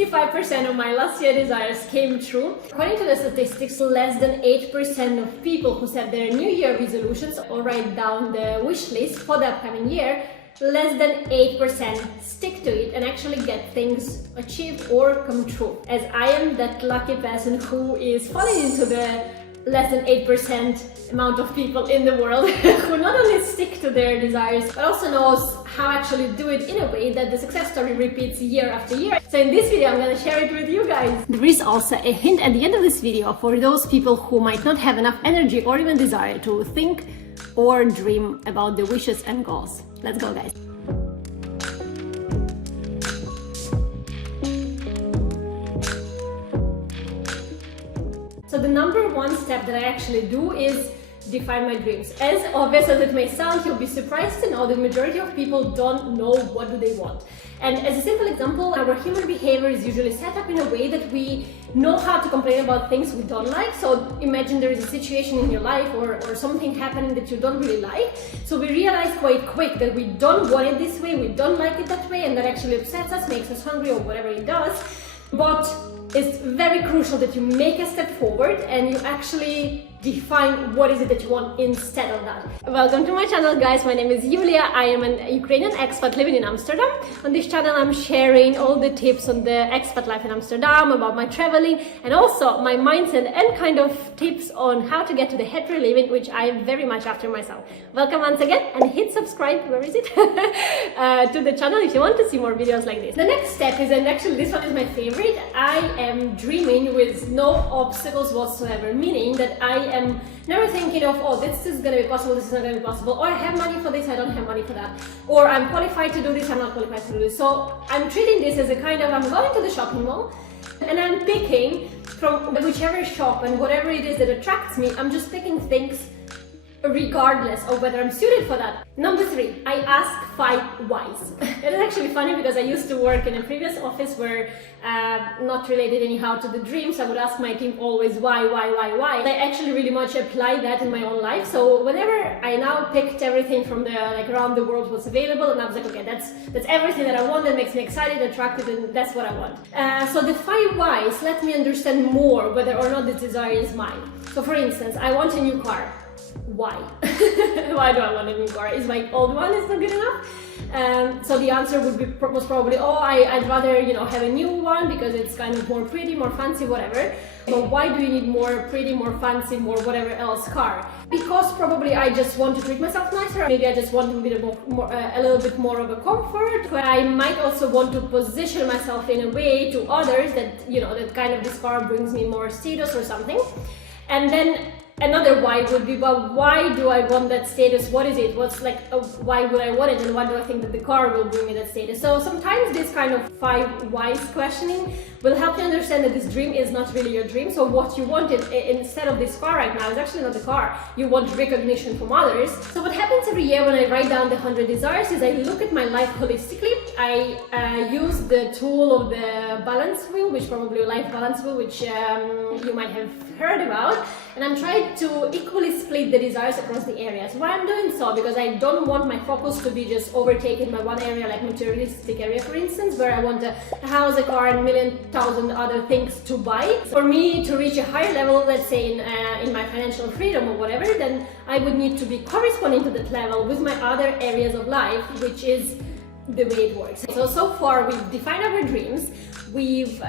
65% of my last year desires came true. According to the statistics, less than 8% of people who set their New Year resolutions or write down the wish list for the upcoming year, less than 8% stick to it and actually get things achieved or come true. As I am that lucky person who is falling into the less than 8% amount of people in the world who not only stick to their desires but also knows how actually do it in a way that the success story repeats year after year. So in this video I'm going to share it with you guys. There is also a hint at the end of this video for those people who might not have enough energy or even desire to think or dream about the wishes and goals. Let's go, guys. So the number one step that I actually do is define my dreams. As obvious as it may sound, you'll be surprised to know the majority of people don't know what do they want. And as a simple example, our human behavior is usually set up in a way that we know how to complain about things we don't like. So imagine there is a situation in your life or something happening that you don't really like. So we realize quite quick that we don't want it this way, we don't like it that way, and that actually upsets us, makes us hungry or whatever it does. But it's very crucial that you make a step forward and you actually define what is it that you want instead of that. Welcome to my channel, guys. My name is Julia. I am an Ukrainian expat living in Amsterdam. On this channel I'm sharing all the tips on the expat life in Amsterdam, about my traveling, and also my mindset and kind of tips on how to get to the happy living, which I am very much after myself. Welcome once again, and hit subscribe, where is it, to the channel if you want to see more videos like this. The next step is, and actually this one is my favorite, I am dreaming with no obstacles whatsoever, meaning that I am never thinking of, oh, this is going to be possible, this is not going to be possible, or I have money for this, I don't have money for that, or I'm qualified to do this, I'm not qualified to do this. So I'm treating this as a kind of, I'm going to the shopping mall and I'm picking from whichever shop, and whatever it is that attracts me, I'm just picking things regardless of whether I'm suited for that. Number 3, I ask 5 whys. It is actually funny because I used to work in a previous office where, not related anyhow to the dreams, I would ask my team always why. I actually really much apply that in my own life. So whenever I now picked everything from the around the world was available, and I was like, okay, that's everything that I want, that makes me excited, attracted, and that's what I want. So the 5 whys let me understand more whether or not this desire is mine. So for instance, I want a new car. Why? Why do I want a new car? Is my old one is not good enough? So the answer would be was probably, oh, I'd rather, you know, have a new one because it's kind of more pretty, more fancy, whatever. But why do you need more pretty, more fancy, more whatever else car? Because probably I just want to treat myself nicer. Maybe I just want a little bit more of a comfort. Where I might also want to position myself in a way to others that, you know, that kind of this car brings me more status or something. And then another why would be, but why do I want that status? What is it? What's why would I want it? And why do I think that the car will bring me that status? So sometimes this kind of 5 whys questioning will help you understand that this dream is not really your dream. So what you wanted instead of this car right now is actually not the car. You want recognition from others. So what happens every year when I write down the 100 desires is I look at my life holistically. I use the tool of the balance wheel, which probably life balance wheel, which you might have heard about. And I'm trying to equally split the desires across the areas. Why I'm doing so? Because I don't want my focus to be just overtaken by one area, like materialistic area, for instance, where I want a house, a car, and 1,000,000 other things to buy. For me to reach a higher level, let's say in my financial freedom or whatever, then I would need to be corresponding to that level with my other areas of life, which is the way it works. So far we've defined our dreams. We've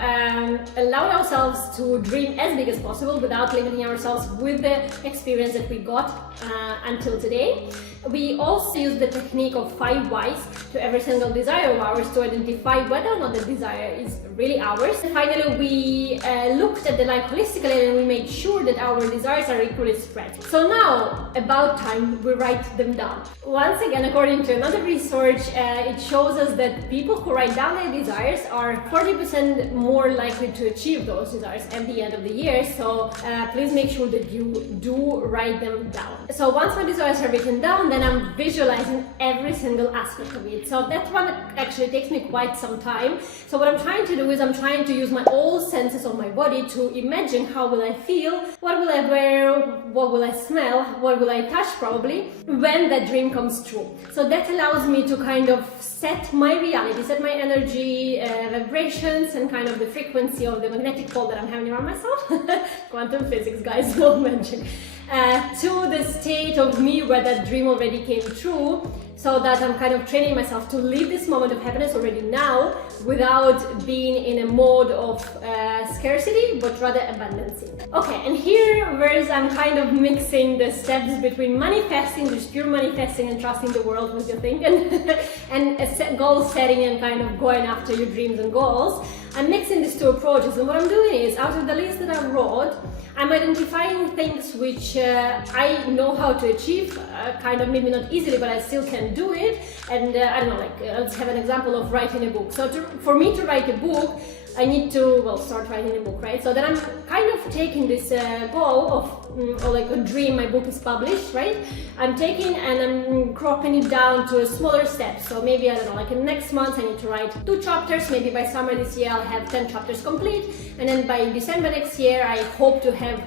allowed ourselves to dream as big as possible without limiting ourselves with the experience that we got until today. We also use the technique of 5 whys to every single desire of ours to identify whether or not the desire is really ours. And finally, we looked at the life holistically and we made sure that our desires are equally spread. So now, about time, we write them down. Once again, according to another research, it shows us that people who write down their desires are 40% more likely to achieve those desires at the end of the year. So please make sure that you do write them down. So once my desires are written down, and then I'm visualizing every single aspect of it. So that one actually takes me quite some time. So what I'm trying to do is I'm trying to use my all senses of my body to imagine how will I feel, what will I wear, what will I smell, what will I touch probably, when that dream comes true. So that allows me to kind of set my reality, set my energy, vibrations, and kind of the frequency of the magnetic pole that I'm having around myself. Quantum physics, guys, don't mention. To the state of me where that dream already came true, so that I'm kind of training myself to live this moment of happiness already now without being in a mode of scarcity, but rather abundance. Okay, and here whereas I'm kind of mixing the steps between manifesting, just pure manifesting and trusting the world with your thinking, and goal setting and kind of going after your dreams and goals, I'm mixing these two approaches. And what I'm doing is, out of the list that I wrote, I'm identifying things which I know how to achieve, kind of maybe not easily, but I still can do it. And I don't know, like let's have an example of writing a book. So for me to write a book, I need to, well, start writing a book, right? So then I'm kind of taking this goal of, or like a dream, my book is published, right? I'm taking and I'm cropping it down to a smaller step. So maybe, I don't know, like in next month I need to write 2 chapters, maybe by summer this year I'll have 10 chapters complete, and then by December next year I hope to have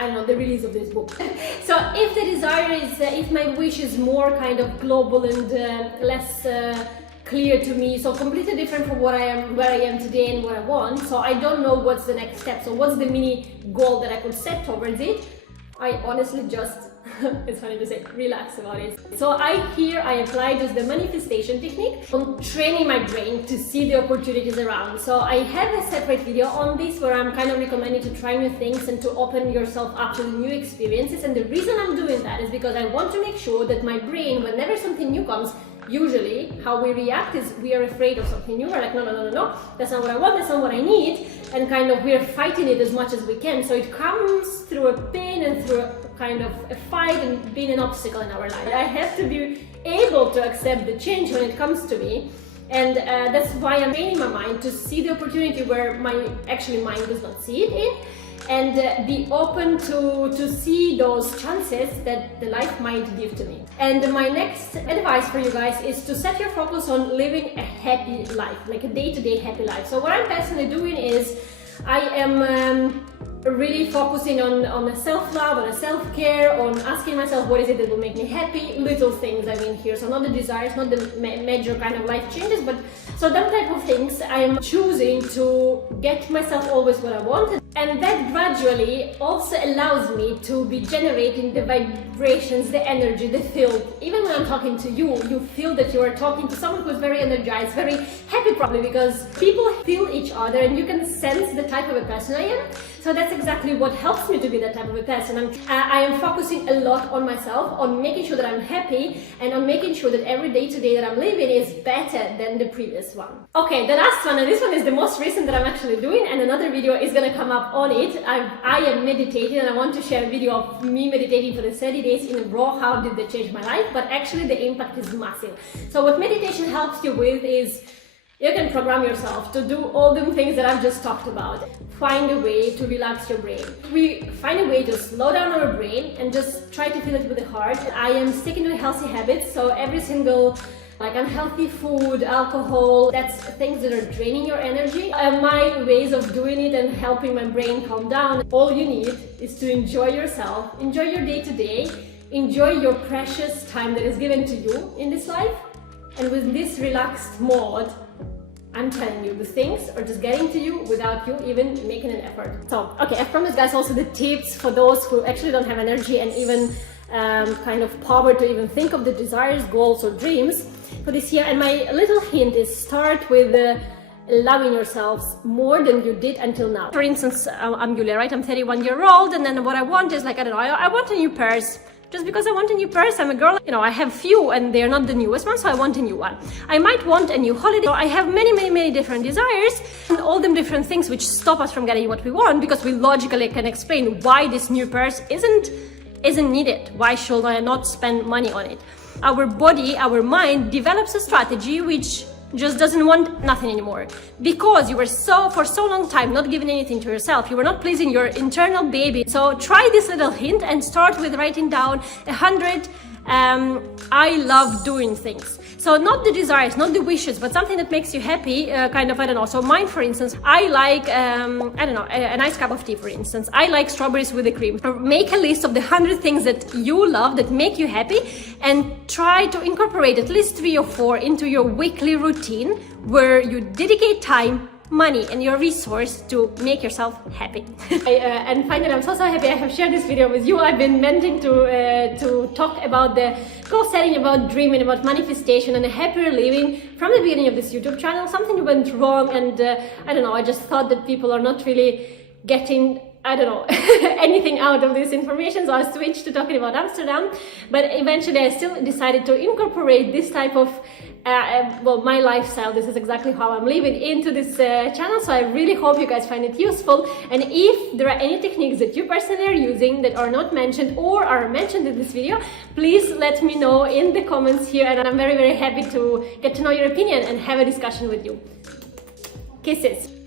I don't know, the release of this book. So if the desire is, if my wish is more kind of global and less clear to me, so completely different from what I am, where I am today and what I want, so I don't know what's the next step, so what's the mini goal that I could set towards it, I honestly just, it's funny to say, relax about it. So I apply just the manifestation technique on training my brain to see the opportunities around. So I have a separate video on this where I'm kind of recommending to try new things and to open yourself up to new experiences. And the reason I'm doing that is because I want to make sure that my brain, whenever something new comes, usually how we react is we are afraid of something new. We're like, no, that's not what I want, that's not what I need, and kind of we're fighting it as much as we can. So it comes through a pain and through a kind of a fight and being an obstacle in our life. I have to be able to accept the change when it comes to me, and that's why I'm training my mind to see the opportunity where my mind does not see it in, and be open to see those chances that the life might give to me. And my next advice for you guys is to set your focus on living a happy life, like a day-to-day happy life. So what I'm personally doing is I am really focusing on a self-love, on a self-care, on asking myself what is it that will make me happy, little things I mean here, so not the desires, not the major kind of life changes, but so that type of things I am choosing to get myself always what I want. And that gradually also allows me to be generating the vibrations, the energy, the feel. Even when I'm talking to you, you feel that you are talking to someone who's very energized, very happy probably, because people feel each other and you can sense the type of a person I am. So that's exactly what helps me to be that type of a person. I am focusing a lot on myself, on making sure that I'm happy, and on making sure that every day today that I'm living is better than the previous one. Okay, the last one, and this one is the most recent that I'm actually doing, and another video is gonna come up on it. I am meditating, and I want to share a video of me meditating for the 30 days in a row. How did they change my life? But actually the impact is massive. So what meditation helps you with is you can program yourself to do all the things that I've just talked about. Find a way to relax your brain. We find a way to slow down our brain and just try to feel it with the heart. I am sticking to healthy habits, so every single like unhealthy food, alcohol, that's things that are draining your energy. My ways of doing it and helping my brain calm down. All you need is to enjoy yourself, enjoy your day to day, enjoy your precious time that is given to you in this life. And with this relaxed mode, I'm telling you, the things are just getting to you without you even making an effort. So, okay, I promise guys also the tips for those who actually don't have energy and even kind of power to even think of the desires, goals or dreams for this year. And my little hint is start with loving yourselves more than you did until now. For instance, I'm Julia, right? I'm 31 years old, and then what I want is like, I don't know, I want a new purse. Just because I want a new purse, I'm a girl, you know, I have few and they're not the newest one, so I want a new one. I might want a new holiday. So I have many different desires, and all them different things which stop us from getting what we want, because we logically can explain why this new purse isn't needed. Why should I not spend money on it? Our body, our mind develops a strategy which just doesn't want nothing anymore, because you were for so long time not giving anything to yourself. You were not pleasing your internal baby. So try this little hint and start with writing down 100 I love doing things. So not the desires, not the wishes, but something that makes you happy, kind of, I don't know. So mine, for instance, I like, I don't know, a nice cup of tea, for instance. I like strawberries with the cream. Make a list of the 100 things that you love, that make you happy, and try to incorporate at least 3 or 4 into your weekly routine, where you dedicate time, money and your resource to make yourself happy. And finally, I'm so happy I have shared this video with you. I've been meaning to talk about the goal setting, about dreaming, about manifestation and a happier living from the beginning of this YouTube channel. Something went wrong, and I don't know, I just thought that people are not really getting, I don't know, anything out of this information, so I switched to talking about Amsterdam. But eventually I still decided to incorporate this type of well, my lifestyle. This is exactly how I'm living into this channel, so I really hope you guys find it useful. And if there are any techniques that you personally are using that are not mentioned or are mentioned in this video, please let me know in the comments here, and I'm very happy to get to know your opinion and have a discussion with you. Kisses!